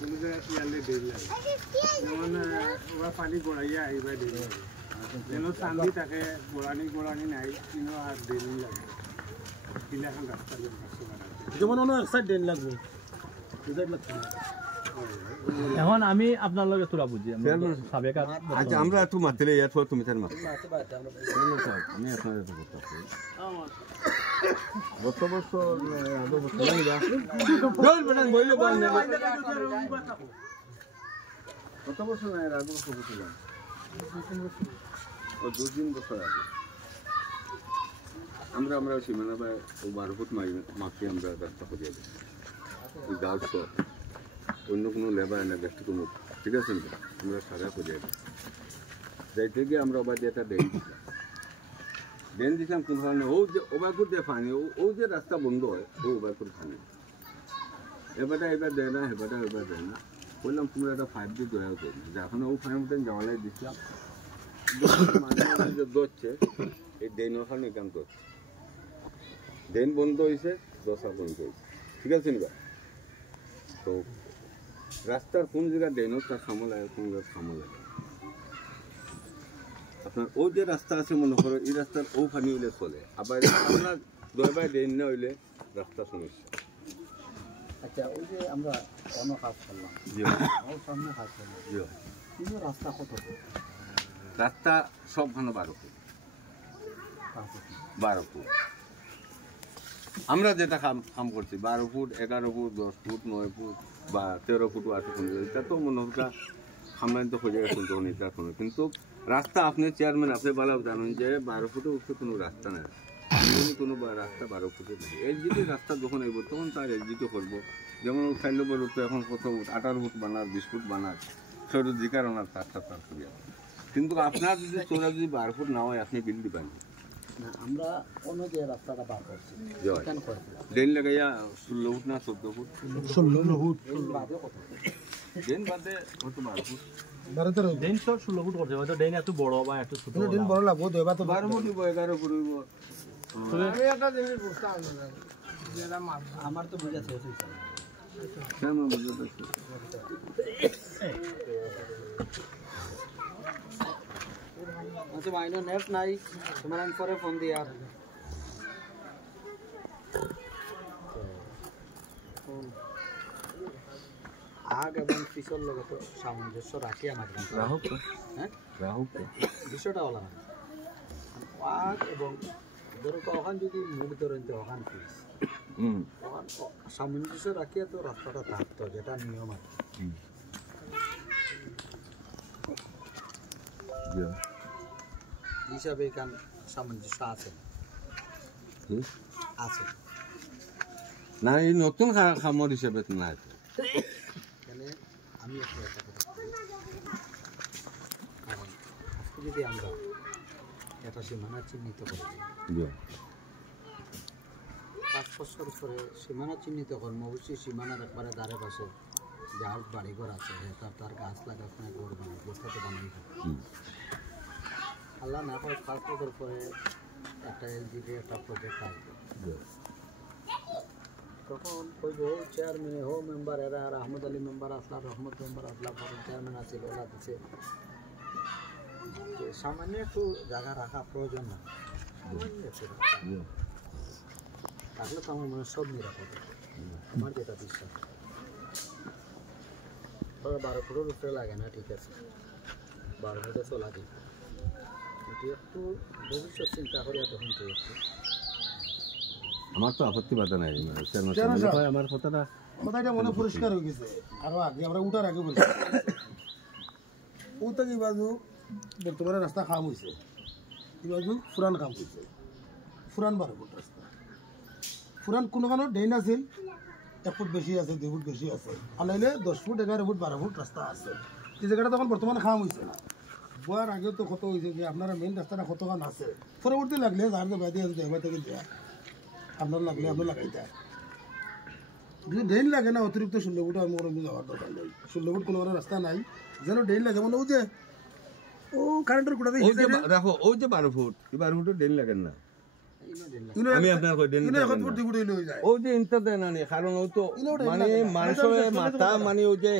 কোনো জায়গায় ইয়ালে দেরি লাগে যেমন ওরা পানি গড়াইয়া আইবা দেরি লাগে যেন চান্দি থাকে গড়ানি নাই কিন্তু আর দেরি লাগে কিলাখান রাস্তা যেমন এক সাইড দেন লাগবে দুই সাইড লাগবে এখন আমি আপনার লগে তোরা বুঝি সাবেক আচ্ছা আমরা একটু মাতিলে ইয়ার পর তুমি তার মাতি আমি আপনার একটু করতে বছর বছর কত বছর নাই আগে বছর বলছিলাম ও 2-3 বছর আগে আমরা সীমানা বা 12 ফুট মাকে আমরা রাস্তা করে দিই ওই গাছ তো অন্য কোনো লেবার না ব্যক্তি কোনো ঠিক আছে না আমরা সারা করে দিই যাইতে গিয়ে আমরা আবার যেটা দেন দিলাম কোন কারণে ও যে ওবাকুর দিয়ে পানি ও যে রাস্তা বন্ধ হয় ও ওবাকুর পানি এবার দেয় না এবার দেয় না বললাম তোমরা একটা 5 দিয়ে দয়া করি যখন ও 5 মতন জামালাই দিচ্ছিলাম যে দোচ্ছে এই ড্রেন ওখানে কাম করছে ড্রেন বন্ধ হয়েছে দশা বন্ধ হয়েছে ঠিক আছে না তো রাস্তার কোন জায়গায় ড্রেন তার সামল লাগে কোন জায়গায় সামল লাগে আপনার ও যে রাস্তা আছে মনে করো এই রাস্তার ও পানি হইলে চলে আবার আপনার দরবার ড্রেন না হইলে রাস্তা সমস্যা আচ্ছা ওই যে আমরা অন্য কাজ করলাম ওর সামনে কাজ করলাম কিন্তু রাস্তা কত রাস্তা সবখানে 12 ফুট 12 ফুট আমরা যেটা কাম করছি 12 ফুট 11 ফুট 10 ফুট 9 ফুট বা 13 ফুট 8 ফুট এটা তো মনে হচ্ছে আমরা তো খোঁজে শুনতে হন এটা শুনে কিন্তু রাস্তা আপনি চেয়ারম্যান আপনি ভালো জানেন যে 12 ফুটে উঠতে কোনো রাস্তা নেই কোনো রাস্তা 12 ফুটে নেই এলজিটি রাস্তা যখন আইব তখন তার এলজিটি করবো যেমন খাইলের তো এখন কত 18 ফুট বানার 20 ফুট বানার ছোট দিকার ওনার রাস্তা তার করিয়া কিন্তু আপনার যদি তোরা যদি 12 ফুট না হয় আপনি বিল দিবেন না আমরা অন্য যে রাস্তাটা বার করছি কেন করেছিলাম ড্রেন লাগাইয়া 16 ফুট না 14 ফুট 16 ফুট বাদে কত ড্রেন বাদে কত 12 ফুট 12 ড্রেন 16 ফুট করছে হয়তো ড্রেন এত বড় বা এত ছোট ড্রেন বড় লাগবো দেবা তো 12 ফুট 11 ফুট হইব আমি একটা জিনিস বুঝতাম না যেটা আমার তো বুঝা শেষ হইছে কেন বুঝতে আচ্ছা মাইনো নেট নাই তোমার আমি পরে ফোন দিই আর আগ এবং পিছর লোক তো সামঞ্জস্য রাখি আমার রাহুক হ্যাঁ রাহুক বিষয়টা বলা না আগ এবং ধরো ওখান যদি মুখ ধরেন তো ওখান পিস সামঞ্জস্য রাখিয়া তো রাস্তাটা থাকতো যেটা নিয়ম আর হিসাবে এখানে সামঞ্জস্য আছে আছে না এই নতুন খামর হিসেবে না এখানে আমি একটা কথা বলি কারণ আজকে যদি আমরা এটা সীমানা চিহ্নিত করে দিই 5 বছর পরে সীমানা চিহ্নিত করবো অবশ্যই সীমানার একবারে ধারে পাশে যার বাড়িঘর আছে তার গাছ লাগা ওখানে ঘর বানাই বস্তাতে বানাই আল্লাহ না করে 5 বছর পরে একটা এলজিডি একটা প্রজেক্ট আসবে তখন কইব চেয়ারম্যান হো মেম্বার এরা আর আহমদ আলী মেম্বার আসলা রহমত মেম্বার আসলা চেয়ারম্যান আছে ওলা দিচ্ছে সামান্য একটু জায়গা রাখা প্রয়োজন না তাহলে তো আমার মনে সব নিরাপদ আমার যেটা বিশ্বাস 12 ফুটের উপরে লাগে না ঠিক আছে 12 ফুটে চলা দিই যদি একটু ভবিষ্যৎ চিন্তা করিয়া তখন তো একটু আমার তো আপত্তি বাধা নাই আমার কথাটা মনে পরিষ্কার হয়ে গেছে আরো আগে আমরা উঠার আগে বলছি উঠা কি বাজু বর্তমানে রাস্তা খাম হয়েছে কি বাজু ফুরান খাম হয়েছে ফুরান 12 ফুট রাস্তা ফুরান কোনো কোনো ড্রেন আছিল 1 ফুট বেশি আছে 2 ফুট বেশি আছে আর নাইলে 10 ফুট 11 ফুট 12 ফুট রাস্তা আছে এই জায়গাটা তখন বর্তমানে খাম হয়েছে না বোয়ার আগেও তো কত হয়েছে যে আপনারা মেন রাস্তাটা কতখান আছে পরবর্তী লাগলে যার তো বাইরে আছে দেবা থেকে দেয়া আপনার লাগলে আপনার লাগাই দেয় যদি ড্রেন লাগে না অতিরিক্ত 16 ফুট আমার যাওয়ার দরকার নেই 16 ফুট কোনো রাস্তা নাই যেন ড্রেন লাগে মানে ও যে ও কারেন্টের কোটা রাখো ওই যে 12 ফুট 12 ফুটের ড্রেন লাগেন না আমি আপনার কই দেন ইনো 1 ফুট 2 ফুট হইলে হয়ে যায় ও যে ইনটা দেন না কারণ ও তো মানে মানুষের মাথা মানে ও যে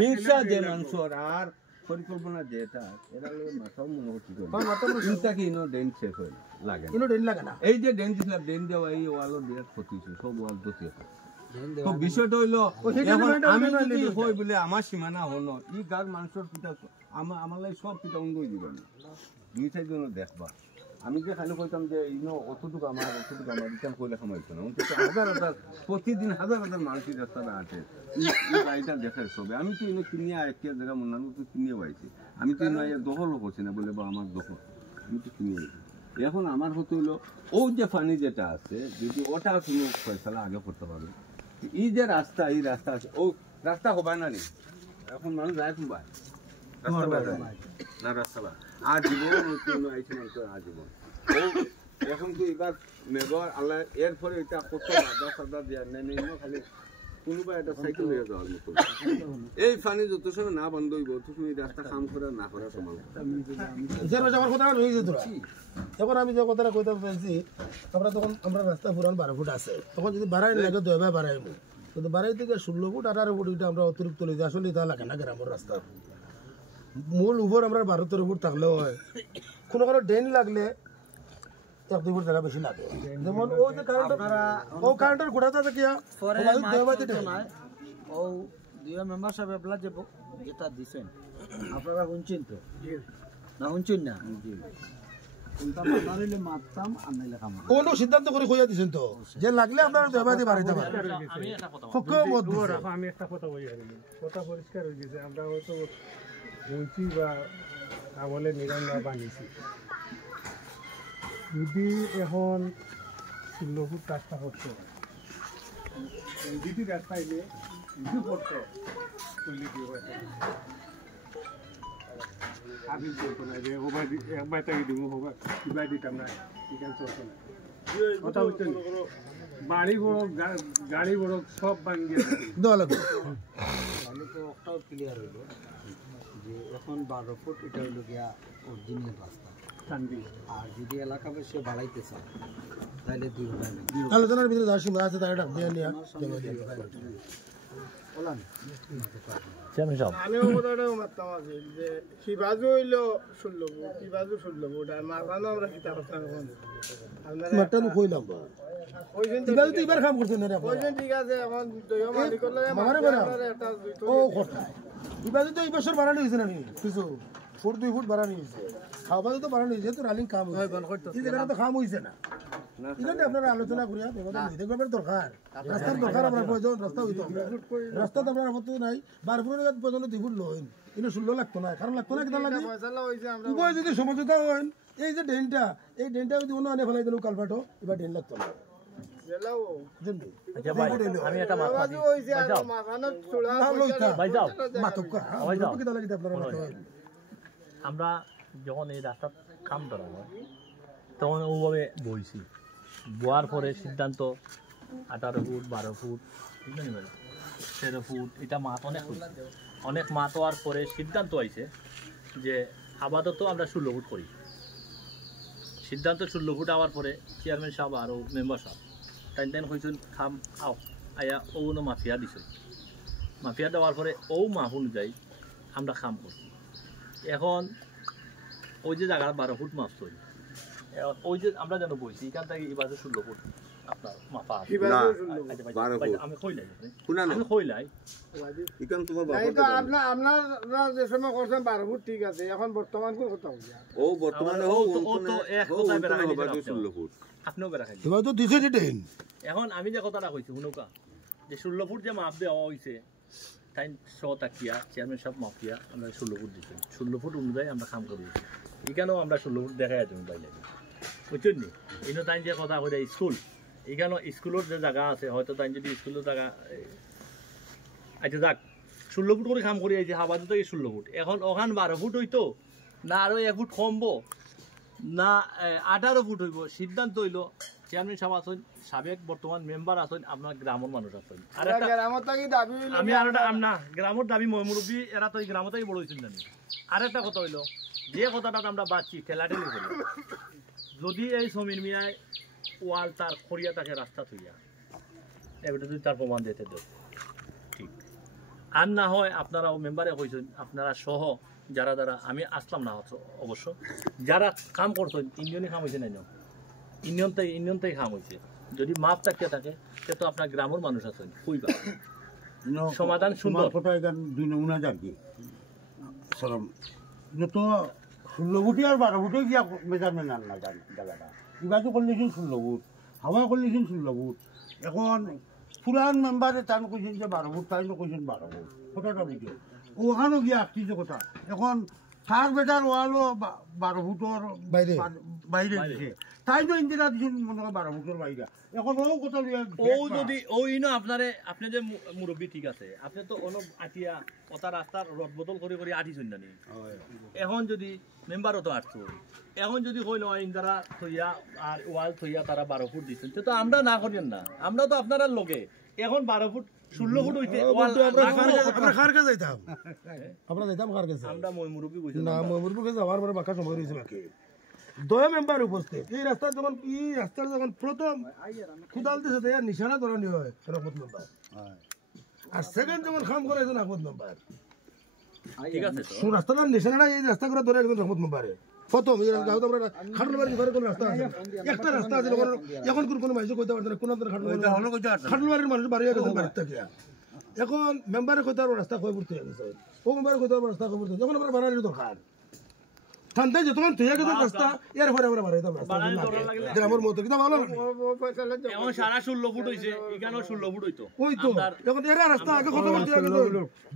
হিংসা যে মানুষের আর পরিকল্পনা যেটা এরা মাথাও মনে হচ্ছে ইনটা কি ইনো দেন শেষ হয় লাগে ইনো ডেন লাগে না এই যে দেন দিছিলাম দেন দেওয়া এই ওয়ালও বিরাট ক্ষতি হয়েছে সব ওয়াল দোষী তো বিষয়টা হইলো এখন আমি যদি হই বলে আমার সীমানা হলো ই গাছ মানুষের পিতা আমার লাই সব পিতা অঙ্গই দিবেন দুই চার জন দেখবা আমি যে খালি কইতাম যে ইনো অতটুকু আমার দিতাম কইলে খামাইতো না অন্তত হাজার হাজার প্রতিদিন হাজার হাজার মানুষের রাস্তাটা আছে এই গাড়িটা দেখে সবে আমি তো ইনো কিনিয়ে একটা জায়গা মনে আমি তো কিনিয়ে পাইছি আমি তো ইনো দখলও করছি না বলে বা আমার দখল আমি তো কিনিয়ে এখন আমার হতে হইলো ও যে ফানি যেটা আছে যদি ওটা কোনো ফয়সালা আগে করতে পারবে এই যে রাস্তা এই রাস্তা আছে ও রাস্তা হবে না নি এখন মানুষ যায় কোনবা না রাস্তা বা আজীবন আইসি মানুষ আজীবন ও এখন তো এবার মেঘর আল্লাহ এরপরে এটা কত বাধা সাদা দেওয়া নেই খালি কোনোবা একটা সাইকেল হয়ে যাওয়ার মতো এই ফানি যত সময় না বন্ধ হইব তত সময় রাস্তা কাম করা না করা সমান আমার কথা রয়েছে তোরা এখন আমি যে কথাটা কইতে চাইছি আমরা রাস্তা পুরান 12 ফুট আছে তখন যদি বাড়াই লাগে 2 বার বাড়াইবো কিন্তু বাড়াই থেকে 16 ফুট 18 ফুট এটা আমরা অতিরিক্ত লই যাই আসলে এটা লাগে না গ্রামের রাস্তা মূল উপর আমরা 12-13 ফুট থাকলেও হয় কোনো ড্রেন লাগলে 1-2 ফুট জায়গা বেশি লাগে যেমন ও যে কারেন্টের গোড়াটা দেখিয়া ও দুই মেম্বার সাহেব এবলা যে যেটা দিছেন আপনারা শুনছেন তো না শুনছেন না কোনো সিদ্ধান্ত করে কইয়া দিছেন তো যে লাগলে আপনারা দেবাদি বাড়াইতে পারেন আমি একটা কথা বলি কথা পরিষ্কার হয়ে গেছে আমরা হয়তো বলছি বা আমলে নিরান্না বানিয়েছি যদি এখন 16 ফুট রাস্তা হতো যদি রাস্তা এলে কিছু করতো তৈরি দিয়ে আমি বলতো না যে একবার তাকে দিব হোক কিবা দিতাম না এখানে চলতো না কথা হচ্ছে গাড়ি বড় সব ভাঙিয়ে দেওয়া লাগবে তাহলে তো একটাও ক্লিয়ার হইল যে এখন 12 ফুট এটা হইল গিয়া অরিজিনাল রাস্তা আর যদি এলাকাবাসী বাড়াইতে চায় তাহলে 2 ফুট আলোচনার ভিতরে যার সীমা আছে তারা ডাক দিয়ে নিয়ে আমিও কথাটা মারতাম আছি যে শিবাজু হইল 16 ফুট শিবাজু 16 ফুট আর মারবানো আমরা কিতা কথা মারটা আমি কইলাম বা এবার তো এবার কাম করছেন না কইছেন ঠিক আছে এখন দইও মালিক করলে মারে বড় ও কথা এবার তো এই বছর বাড়ানো হইছে না নি কিছু 2 ফুট বাড়ানো হইছে খাওয়া তো বাড়ানো হইছে তো রালিং কাম হয় এই জায়গাটা তো কাম হইছে না এখানে আপনারা আলোচনা করিয়া দেবতা নিতে দরকার রাস্তার দরকার আমরা প্রয়োজন রাস্তা হইতো রাস্তা তো আমরা মতো নাই 12 ফুটের পর্যন্ত 2 ফুট লইন ইনো 16 লাগতো না কারণ লাগতো না কিটা লাগে ফয়সালা হইছে আমরা উভয় যদি সমঝোতা হন এই যে ড্রেনটা যদি অন্য আনে ফেলাই দিল কালভাটো এবার ড্রেন লাগতো না জেলাও জেন্ডু আচ্ছা ভাই আমি একটা মাথা শিবাজু হইছে আর মাখানো চুলা ভাই যাও মাতকা ভাই যাও কিটা লাগে আপনারা আমরা যখন এই রাস্তার কাম করা হয় তখন ওভাবে বইছি বোয়ার পরে সিদ্ধান্ত 18 ফুট 12 ফুট 13 ফুট এটা মাত অনেক মাত হওয়ার পরে সিদ্ধান্ত হয়েছে যে আপাতত আমরা 16 ফুট করি সিদ্ধান্ত 16 ফুট হওয়ার পরে চেয়ারম্যান সাহেব আর মেম্বার সাহেব টাইন হয়েছেন খাম আও আয়া ও মাফিয়া দিছে মাফিয়া দেওয়ার পরে ও মাফ অনুযায়ী আমরা খাম করছি এখন ওই যে জায়গা 12 ফুট মাপ তৈরি ওই যে আমরা যেন বইছি এখান থেকে এবার 16 ফুট আপনার মাপা আমি কইলাই ইকান তোমার আপনারা যে সময় করছেন 12 ফুট ঠিক আছে এখন বর্তমান কোন কথা হইছে ও বর্তমানে ও তো এক কথা বেরা 16 ফুট আপনিও বেরা খাই এবার তো দিছে ড্রেন এখন আমি যে কথাটা কইছি শুনুকা যে 16 ফুট যে মাপ দেওয়া হইছে তাই 100 টাকিয়া চেয়ারম্যান সাহেব মাফিয়া আমরা 16 ফুট দিচ্ছেন 16 ফুট অনুযায়ী আমরা কাম করি এখানেও আমরা 16 ফুট দেখাই আছি বাইলে বুঝছেন নি ইনো তাই যে কথা কইরা স্কুল এখানেও স্কুলের যে জায়গা আছে হয়তো তাই যদি স্কুলের জায়গা আচ্ছা যাক 16 ফুট করে কাম করি আইছে হাবাদু থেকে 16 ফুট এখন ওখান 12 ফুট হইতো না আরো 1 ফুট কমবো না 18 ফুট হইব সিদ্ধান্ত হইল চেয়ারম্যান সাহেব আছেন সাবেক বর্তমান মেম্বার আছেন আপনার গ্রামের মানুষ আছেন আমি আর একটা আমনা গ্রামের দাবি মুরব্বী এরা তো এই গ্রামে থেকে বড় হয়েছেন জানি আর একটা কথা হইল যে কথাটা আমরা বাঁচছি ঠেলাঠেলি করি যদি এই সমীর মিয়ায় ওয়াল তার খড়িয়া তাকে রাস্তা থইয়া এবারে যদি তার প্রমাণ দিতে দেব ঠিক আর না হয় আপনারা মেম্বারে কইছেন আপনারা সহ যারা যারা আমি আসলাম না অবশ্য যারা কাম করছেন ইউনিয়নে কাম হয়েছে না ইউনিয়নটাই কাম হয়েছে যদি মাপ থাকিয়ে থাকে সে তো আপনার গ্রামের মানুষ আছেন কইবা সমাধান সুন্দর ফটো এখান 2 নমুনা যাকি সালাম যত 16 ফুটি আর 12 ফুটে গিয়া মেজারমেন্ট আন না জায়গাটা ইবাজু করলেছেন 16 ফুট হাওয়া করলেছেন 16 ফুট এখন পুরান মেম্বারে তান কইছেন যে 12 ফুট তাই কইছেন 12 ফুট ফটোটা বুঝো ওখানেও গিয়া আসছে কথা এখন তার বেটার ওয়ালও 12 ফুটর বাইরে দিছে তাই তো ইন্দিরা দিছেন মনে হয় 12 ফুটের বাইরে এখন ও কথা ও যদি ওই না আপনারে আপনি যে মুরব্বী ঠিক আছে আপনি তো অন আটিয়া ওটা রাস্তার রদ বদল করে করে আটিছেন না এখন যদি মেম্বারও তো আসতো এখন যদি কই নয় ইন্দিরা থইয়া আর ওয়াল থইয়া তারা 12 ফুট দিচ্ছেন তো আমরা না করেন না আমরা তো আপনারা লগে এখন 12 ফুট 16 ফুট হইতে ওয়াল আমরা কার কাছে যাইতাম আমরা যাইতাম কার কাছে আমরা মুরব্বী কইছি না মুরব্বী কাছে যাওয়ার পরে বাকি সময় রইছে বাকি 2 মেম্বার উপস্থিত এই রাস্তা যখন প্রথম খুদাল দিছে তাই নিশানা ধরানি হয় রহমত মেম্বার আর সেকেন্ড যখন কাম করে একজন আহমদ মেম্বার ঠিক আছে তো রাস্তাটার নিশানাটা এই রাস্তা করে ধরে একজন রহমত মেম্বারে প্রথম এই রাস্তা আমরা খাটলবাড়ি ঘরে কোনো রাস্তা আছে একটা রাস্তা আছে এখন কোনো মানুষ কইতে পারছে না কোন খাটলবাড়ির মানুষ বাড়ি গেছে বাড়ির থেকে এখন মেম্বারে কইতে পারবো রাস্তা কই পড়তে গেছে ও মেম্বারে কইতে পারবো রাস্তা কই পড়তে যখন আমরা বাড়ানোর দরকার ঠান্ডায় যতক্ষণ তুই গেছে রাস্তা এর পরে আমরা বাড়াইতাম রাস্তা গ্রামের মতো কিন্তু ভালো লাগে এখন সারা 16 ফুট হইছে এখানেও 16 ফুট হইতো ওই তো এখন এরা রাস্তা আগে কত ফুট হয়ে গেছে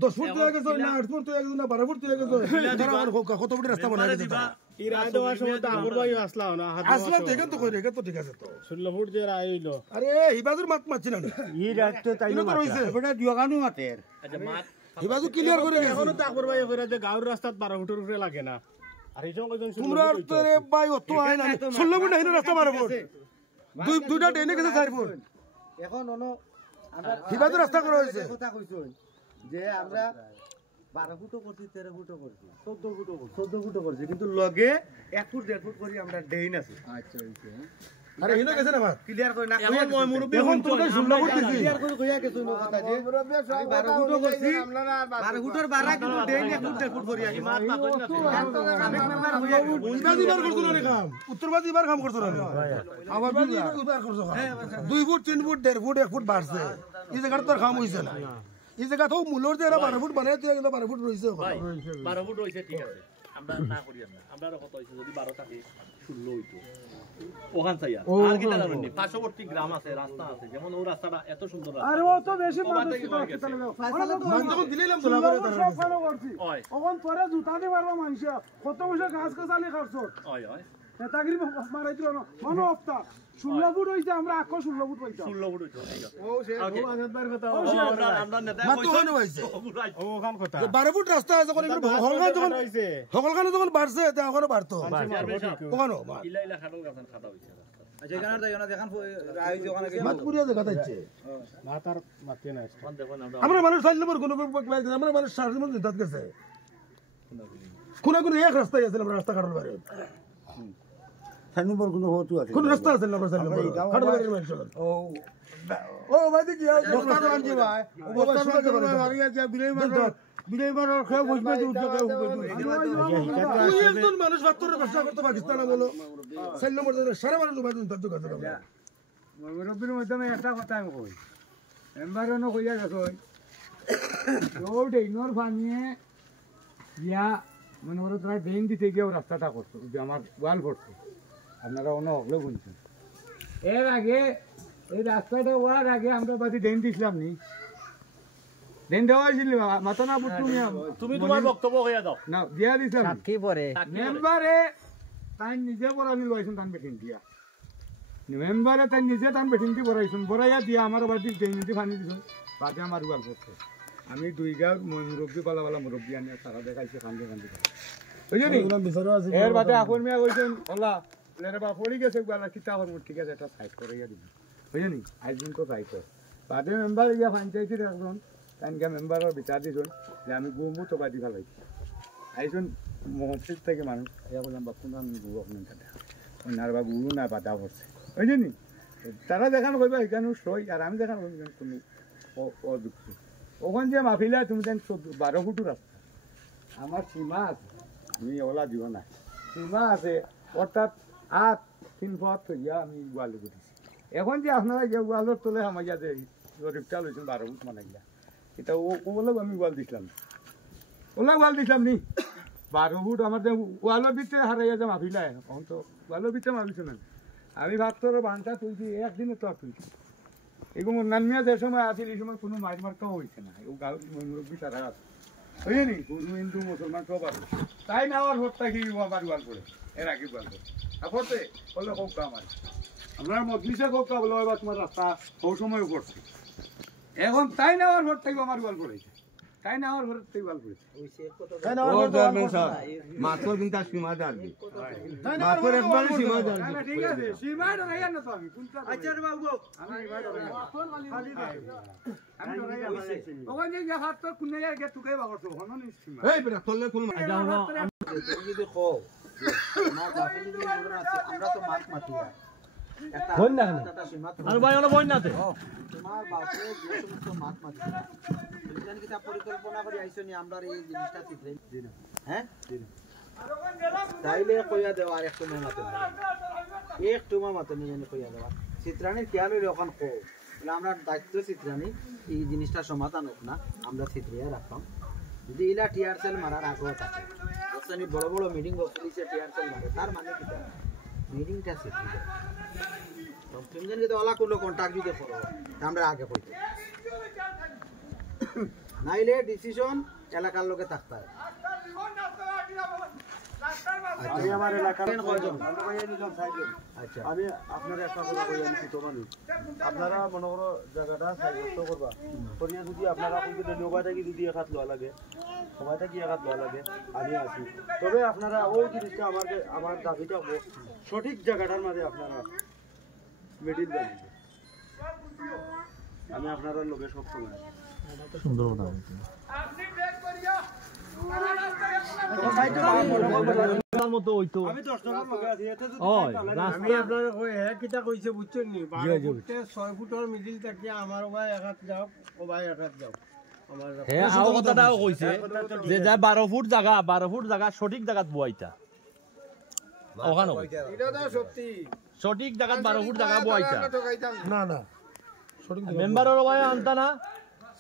10 ফুট হয়ে গেছে না 8 ফুট হয়ে গেছে না 12 ফুট হয়ে গেছে তারা আর কত ফুট রাস্তা বানাই দিতে এই রায় দেওয়ার সময় তো আগর ভাই আসলাম না আসলে দেখেন তো কই রেখে তো ঠিক আছে তো 16 ফুট যে রায় হইলো আরে হিবাজুর মাত মারছি না এই রাস্তা তাই না হইছে এটা দিওগানো মাতের আচ্ছা মাত হিবাজু ক্লিয়ার করে গেছে এখনো তো আগর ভাই কইরা যে গাঁর রাস্তাত 12 ফুটের উপরে লাগে না আর এই সময় কইছেন তোমরা তো রে ভাই অত আয় না 16 ফুট হিনো রাস্তা 12 ফুট দুইটা ট্রেনে গেছে 4 ফুট এখন আমরা হিবাজু রাস্তা করা হইছে কথা কইছুন যে আমরা 12 ফুটও করছি 13 ফুটও করছি 14 ফুটও করছি কিন্তু লগে 1 ফুট 1.5 ফুট করে আমরা ডেইন আছে আচ্ছা হইছে আরে হিনো গেছে না মাত ক্লিয়ার করে না এখন মই মুরব্বী এখন তোমরা 16 ফুট দিছি ক্লিয়ার করে কইয়া গেছুন কথা যে 12 ফুটও করছি 12 ফুটের 12 কিন্তু ডেইন 1 ফুট 1.5 ফুট করে আসি মাত মাত হইছে সাবেক মেম্বার হইয়া উনবাজি বার করছো না কাম উত্তরবাজি বার কাম করছো না আবার বাজি বার করছো 2 ফুট 3 ফুট 1.5 ফুট 1 ফুট বাড়ছে এই জায়গাটা তোর কাম হইছে না এই জায়গা তো মূলর যে 12 ফুট বানাই তুই 12 ফুট রইছে ভাই 12 ফুট হইছে ঠিক আছে আমরা না করি আমরা কত হইছে যদি 12 থাকে 16 হইতো ওখান চাইয়া আর কি জানেন নি পার্শ্ববর্তী গ্রাম আছে রাস্তা আছে যেমন ও রাস্তাটা এত সুন্দর রাস্তা আরে ও তো বেশি মানুষ মান যখন দিলাম তো লাভ সব ফলো করছি ওই ওখান পরে জুতা দিয়ে মারবা মানুষ কত বছর গাছ গাছালি খাচ্ছ ওই ওই নেতাগিরি মারাই দিল না মনো হপ্তা 16 ফুট হইছে আমরা আকো 16 ফুট পাইতাম 16 ফুট হইতো ঠিক আছে ও সে আজাদবার কথা আমরা নেতা মাত্র ওখানে হইছে ও ওখান কথা 12 ফুট রাস্তা আছে যখন হলগান যখন হইছে হলগান যখন বাড়ছে তা ওখানে বাড়তো ওখানে ইলা ইলা খাটো গাছন খাতা হইছে আচ্ছা এখানে যাই না দেখেন রায় যে ওখানে মাত পুরিয়া জায়গা যাচ্ছে মাতার মাতে না এখন দেখুন আমরা আমরা মানুষ চাইলে পর কোনো আমরা মানুষ সারা জীবন জিতাত গেছে কোন এক রাস্তায় আছে আমরা রাস্তা কাটার বাইরে সানুবর কোনো হতো আছে কোন রাস্তা আছে না আমরা চাইলে কাটার বাইরে মানুষ ও ভাই দেখি বস্তা আনছি ভাই ও বস্তা মারিয়া যা বিলাই মারার খেয়ে বসবে উঠতে তুই একজন মানুষ বাত্তরের ব্যবসা করতে পাকিস্তান বলো চাইলে নম্বর সারা মানুষ ভাই তার যোগাযোগ আমরা মুরব্বীর মাধ্যমে একটা কথা আমি কই এমবারও কইয়া গেছো ও ডেইনর বানিয়ে ইয়া মনে করো তোরা ডেইন দিতে গিয়েও রাস্তাটা করছো যে আমার ওয়াল করছো আপনারা অন্য হকলে বলছেন এর আগে এই রাস্তাটা হওয়ার আগে আমরা বাদি ডেইন দিছিলাম নি ডেইন দেওয়া হয়েছিল মাথা না বুট তুমি তোমার বক্তব্য হইয়া দাও না দিয়া দিছিলাম কি পরে মেম্বারে তাই নিজে বরাবি লইছেন তান বেটিন দিয়া মেম্বারে তাই নিজে তান বেটিন দি বরাইছেন বরাইয়া দিয়া আমার বাড়ি ডেইন দি ফানি দিছেন বাদে আমার ওয়াল করছে আমি 2 গাঁও মুরব্বী পালা মুরব্বী আনি তারা দেখাইছে কান্দে বুঝলি এর বাদে এখন মিয়া কইছেন ওলা লেরে বা পড়ি গেছে বালা কিতা হল ঠিক আছে এটা সাইড করে দিবি বুঝলি আইদিন তো সাইড বাদে মেম্বার গিয়া পঞ্চায়েতের একজন তানকে মেম্বারের বিচার দিছেন যে আমি গুমু তো বাদি ভালাই আইছেন মহফিল থেকে মানুষ ইয়া বললাম বাপুন আমি গুবো আপনার কাছে ওনার বা গুরু না বাধা পড়ছে বুঝলি নি তারা দেখানো কইবা এখানে সই আর আমি দেখানো কইব কোনো অযুক্ত ওখান যে মাফিলা তুমি দেন 12 ফুট রাস্তা আমার সীমা আছে আমি ওলা দিব না সীমা আছে অর্থাৎ 3 ফুট হইয়া আমি গোয়াল করেছি এখন যে আপনারা যে গোয়ালের তলে আমাইয়া যে গরিবটা লইছেন 12 ফুট মানে গিয়া এটা ও বলে আমি গোয়াল দিছিলাম ওলা গোয়াল দিছিলাম নি 12 ফুট আমার যে গোয়ালের ভিতরে হারাইয়া যে মাফিলা এখন তো গোয়ালের ভিতরে মাফিছে না আমি ভাবতর বানটা তুলছি একদিনে তো তুলছি এগুলো নামিয়া যে সময় আসিল এই সময় কোনো মাছ মার্কাও হয়েছে না ও গাঁও মুরব্বী সারা আছে বুঝলি নি কোনো হিন্দু মুসলমান সব আছে তাই না আমার ভোটটা কি আমার গোয়াল করে এর আগে গোয়াল করে আপতে বললে হোক আমার আমরা মজলিসে হোক বলে এবার তোমার রাস্তা সব সময় করছে এখন তাই না আমার ভোট থাকবে আমার গোয়াল করেছে তাই না আমার ভোট থেকে গোয়াল করেছে মাছর কিন্তু সীমা জানবি মাছের একবার সীমা জানবি ঠিক আছে সীমা ডরাইয়া না তো আমি কোনটা আচ্ছা রে বাবু আমি সীমা ডরাইয়া আমি ডরাইয়া ওখানে যে হাত তো কোনে গে তুকে বাগরছো হনো নি সীমা এই বেটা তোলে কোন যদি কো মা বাপে যদি মনে আছে আমরা তো মাছ মাতিয়া একটা বই না আর ভাই ওলা বই নাতে তোমার বাপে যে সমস্ত মাছ মাতিয়া তুমি জানি কি তা পরিকল্পনা করে আইছো নি আমরা এই জিনিসটা চিত্রে দিন হ্যাঁ তাইলে কইয়া দেওয়া আর একটু মেমাতে একটু মামাতে নিয়ে কইয়া দেওয়া চিত্রাণীর খেয়াল হইলে ওখান কো বলে আমরা দায়িত্ব চিত্রাণী এই জিনিসটা সমাধান হোক না আমরা চিত্রিয়া রাখতাম যদি ইলা টিআর সেল মারার আগ্রহ থাকে বসনি বড় বড় মিটিং পুলিশে টিআর সেল মারে তার মানে কি মিটিংটা চিত্রি তুমি জানি তো ওলা কোনো কন্টাক্ট যদি করো আমরা আগে কইতে নাইলে ডিসিশন এলাকার লোকে থাকতে হয় আমি আমার এলাকার আচ্ছা আমি আপনারা একটা কথা কই আমি তো মানুষ আপনারা মনে করো জায়গাটা সাইজস্ত করবা করিয়া যদি আপনারা কিন্তু নৌকা থেকে যদি এক হাত লওয়া লাগে সবাই থেকে এক হাত লওয়া লাগে আমি আছি তবে আপনারা ওই জিনিসটা আমার দাবিটা হোক সঠিক জায়গাটার মাঝে আপনারা মেডিল দেবেন আমি আপনারা লোকে সব সময় সুন্দর কথা মতো হইতো আমি 10 টাকার লোকে আছি এতে যদি ওই আমি আপনার কই হ্যাঁ কিটা কইছে বুঝছেন নি 12 ফুটে 6 ফুটের মিডিল থেকে আমার ভাই এক হাত যাও ও ভাই এক হাত যাও আমার হ্যাঁ আও কথাটাও কইছে যে যা 12 ফুট জায়গা সঠিক জায়গাত বইতা ওখানে এটা তো সত্যি সঠিক জায়গাত 12 ফুট জায়গা বইতা না না সঠিক মেম্বারের ভাই আনতা না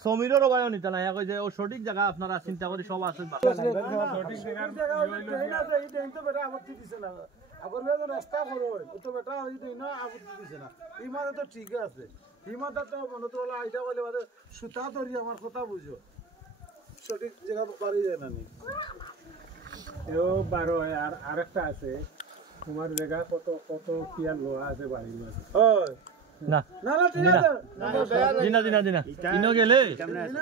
সমীরের ভাই নিতা না কই যে ও সঠিক জায়গা আপনারা চিন্তা করে সব আছে সঠিক জায়গা এই দেন তো বেটা আপত্তি দিছে না আবার বেটা রাস্তা করো তো বেটা এই দেন না আপত্তি দিছে না এই মাঝে তো ঠিক আছে এই মাঝে তো মনে তো আইটা বলে বাদে সুতা ধরি আমার কথা বুঝো সঠিক জায়গা পারি যায় না নি এও 12 আর আরেকটা আছে তোমার জায়গা কত কত কিয়ার লোহা আছে বাড়ির মাঝে ওই না না না ঠিক আছে দিনা ইনো গেলে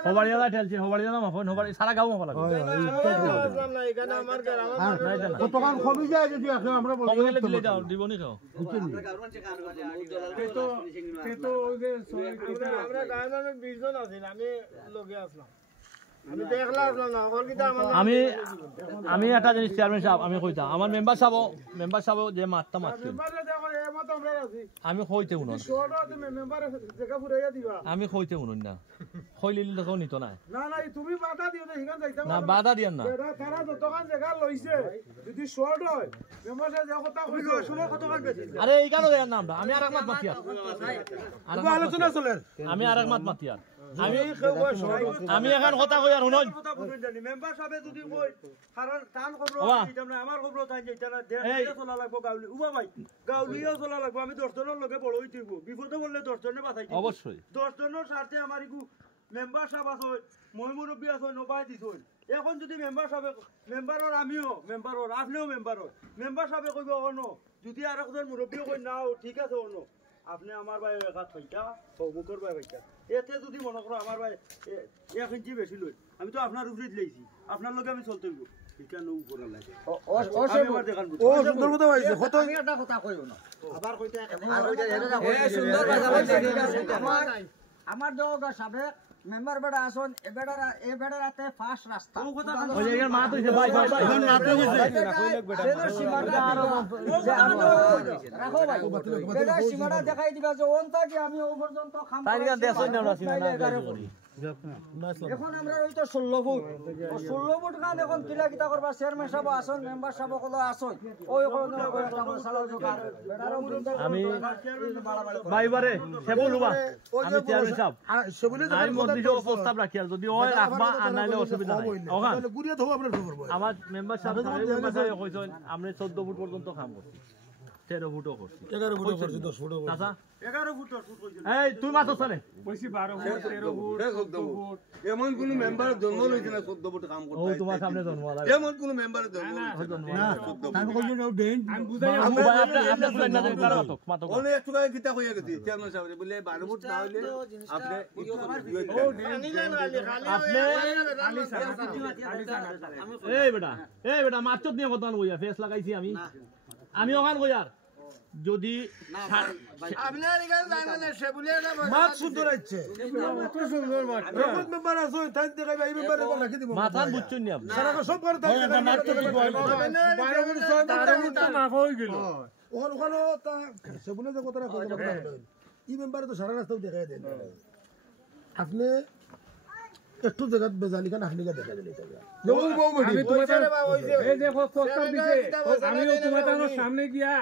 হবাড়িয়ালা ঠেলছে হবাড়িয়ালা মাফন হবাড়ি সারা গাঁও মাফা লাগে না এখানে আমার গ্রাম আমার কতক্ষণ কমে যায় যদি এখন আমরা কম গেলে দিলে যাও দিবনি খাও তো ওই যে আমরা গাঁয়ের মানে 20 জন আছি আমি লগে আসলাম আমি দেখলা আসলাম না ওখান কিটা আমার আমি একটা জিনিস চেয়ারম্যান সাহেব আমি কইতা আমার মেম্বার সাহেব যে মারতা মেম্বারে দেখো এই মত আমরা আছি আমি কইতে উনো শর্ট আছে মেম্বার জায়গা ফুরাইয়া দিবা আমি কইতে উনো না কইলিল তো নিত না না না তুমি বাধা দিও না হিগান যাইতা না বাধা দিয়ান না বেটা তারা যতক্ষণ জায়গা লইছে যদি শর্ট হয় মেম্বার সাহেব যা কথা কইছো সময় কতক্ষণ বেশি আরে এই কেন দেন না আমি আরেক মাত মাতি আর আলোচনা চলে আমি আরেক মাত মাতি আর আমি এখন কথা কই আর শুনুন কথা বুঝুন জানি মেম্বার সাহেব যদি কই কারণ টান খবর বাবা। দিতাম না আমার খবর তাই যাইতা না এই। দেড় চলা লাগবো গাউলি উবা ভাই গাউলিও চলা লাগবো আমি 10 জনের লগে বড় হইতিব বিপদে বললে 10 জনে বাঁচাই অবশ্যই 10 জনের স্বার্থে আমার ইগু মেম্বার সাহেব আছে মই মুরব্বী আছে নবাই দিছই এখন যদি মেম্বার সাহেব মেম্বারর আমিও মেম্বারর আপনিও মেম্বার সাহেব কইব অন যদি আর একজন মুরব্বী কই নাও ঠিক আছে অন আপনি আমার ভাই একা থাইকা সবুকর ভাই ভাইকা এতে যদি মনে করো আমার ভাই 1 ইঞ্চি বেশি লই আমি তো আপনার উপরে দিলাইছি আপনার লগে আমি চলতে হইব ঠিকানো উপরে লাগে ও সুন্দর কথা হইছে কত আমি একটা কথা কইও না আবার কইতে আর কইতে এটা সুন্দর কথা বলছে আমার দেওগা সাবে মেম্বার বেড়া আসুন এ বেড়ার রাতে ফার্স্ট রাস্তা ওই জায়গার মা তো হইছে ভাই এখন রাত হয়ে গেছে সেটার সীমাটা রাখো ভাই বেড়ার সীমাটা দেখাই দিবা যে ওন থেকে আমি ও পর্যন্ত খাম তাই গান দেছই না রাসিনা এখন আমরা ওই তো 16 ফুট 16 ফুট গান এখন কিলা কিতা করবা চেয়ারম্যান সাহেব আসুন মেম্বার সাহেব কলো আসুন ওই কোন সালাও দোকান আমি ভাইবারে সেবল হবা আমি চেয়ারম্যান সাহেব সেগুলো আমি মধ্যে প্রস্তাব রাখি আর যদি ওই রাখবা আর নাইলে অসুবিধা নাই ওখান গুড়িয়া তো আপনার খবর আমার মেম্বার সাহেব কইছেন আমরা 14 ফুট পর্যন্ত কাম করছি 13 ফুটও করছি 11 ফুট করছি 10 ফুট চাচা 11 ফুট কইছেন এই তুই মাতো চলে কইছি 12 ফুট 13 ফুট 14 ফুট এমন কোন মেম্বার জন্ম লইছে না 14 ফুট কাম ও করতে তোমার সামনে জন্ম লাগে এমন কোন মেম্বার জন্ম না আমি কইছি না দেন আমি বুঝাই আপনি শুনেন না তার মাতো অনেক একটু আগে গীতা কইয়া গেছি চেয়ারম্যান সাহেব বলে 12 ফুট না হইলে আপনি আনি জান আলি খালি এই বেটা মাছত নিয়ে কথা কইয়া ফেস লাগাইছি আমি ওখান কইয়ার যদি আপনার এখানে যাই মানে সেবুলে না মাছ সুন্দর আছে কত সুন্দর মাঠ রহমত মেম্বার আছে তাই দেখাইবা এই মেম্বার এবার রাখি দিব মাথান বুঝছেন নি আপনি সারা সব করে তাই মাছ তো দিব 12 ফুট 6 ফুট মাফ হই গেল ওখানে তা সেগুলো যে কথা রাখো এই মেম্বার তো সারা রাস্তাও দেখাই দেন আপনি একটু জায়গা বেজালি কান আপনি দেখা দিলে আমি তোমার এই যে প্রস্তাব দিছে আমিও তোমার সামনে গিয়া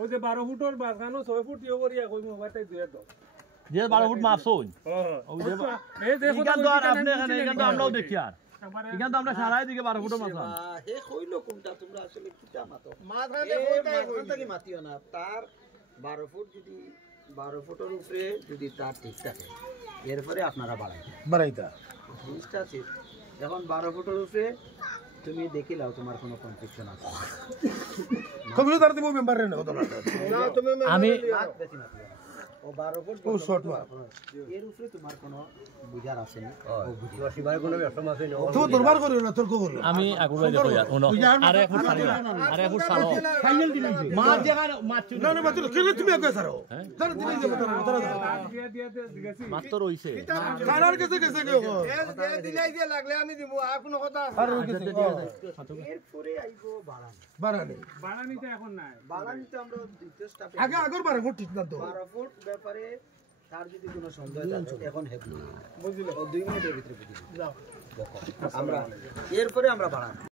ওই যে 12 ফুটের বাগানো 6 ফুট ইয়ে করিয়া কই মোবাইলটাই দিয়ে দাও যে 12 ফুট মাপছুন এই দেখো ইগান তো আর আপনি এখানে ইগান তো আমরাও দেখি আর ইগান তো আমরা সারাই দিকে 12 ফুটও মাপলাম হে কইলো কোনটা তোমরা আসলে কিটা মাতো মাথাতে থেকে মাতিও না তার 12 ফুট যদি 12 ফুটের উপরে যদি তার ঠিক থাকে এরপরে আপনারা বাড়াইতা জিনিসটা আছে এখন 12 ফুটের উপরে তুমি দেখিলাও তোমার কোনো কনফিউশন আছে কবিও তার দিব মেম্বারে না কথা না তুমি আমি বেশি না ও 12 ফুট ও শর্ট মার এর উপরে তোমার কোনো বুঝার আছে না তো দরবার করিও না তর্ক করিও আমি আগুলাই দেখো ইয়ার উনো আরে ফুট সারি আরে ফুট সালো ফাইনাল দিলাইছে মাছ জায়গা মাছ না না বাচ্চা কেন তুমি আগে সারো তার দিলে যে তারা দিয়া দিগাছি মাছ তো রইছে সারার কাছে গেছে কেউ দিলাই দিয়ে লাগলে আমি দিব আর কোনো কথা আর গেছে এরপরে আইবো বাড়ানি বাড়ানি বাড়ানিতে এখন নাই বাড়ানিতে আমরা দ্বিতীয় স্টেপে আগে আগর বারে ফুট ঠিক না তো 12 ফুট ব্যাপারে তার যদি কোনো সন্দেহ থাকে এখন হেবলি বুঝলে ও 2 মিনিটের ভিতরে বুঝিয়ে যাও আমরা এরপরে আমরা বাড়াবো